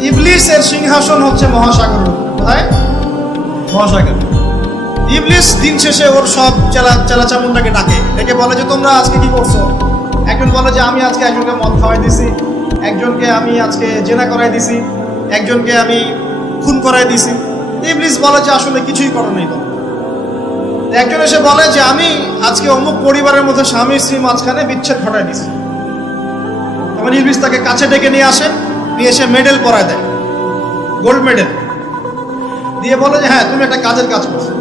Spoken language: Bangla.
ইবলিসের সিংহাসন হচ্ছে মহাসাগর। কোথায়? মহাসাগর। ইবলিস দিন শেষে ওর সব চেলাচামুন্ডাকে ডেকে বলে যে তোমরা আজকে কি করছো? একজন বলে যে আমি আজকে একজনকে মদ খাওয়াই দিছি, একজনকে আমি আজকে জেনা করাই দিছি, একজনকে আমি খুন করাই দিছি। ইবলিস বলে যে আসলে কিছুই করো নাই তোমরা। একজন এসে বলে যে আমি আজকে অমুক পরিবারের মধ্যে স্বামী স্ত্রী মাঝখানে বিচ্ছেদ ঘটাই দিছি। তখন ইবলিস তাকে কাছে ডেকে নিয়ে আসে, নিয়ে এসে মেডেল পরায় দেয়, গোল্ড মেডেল দিয়ে বলে যে হ্যাঁ তুমি একটা কাজের কাজ করছো।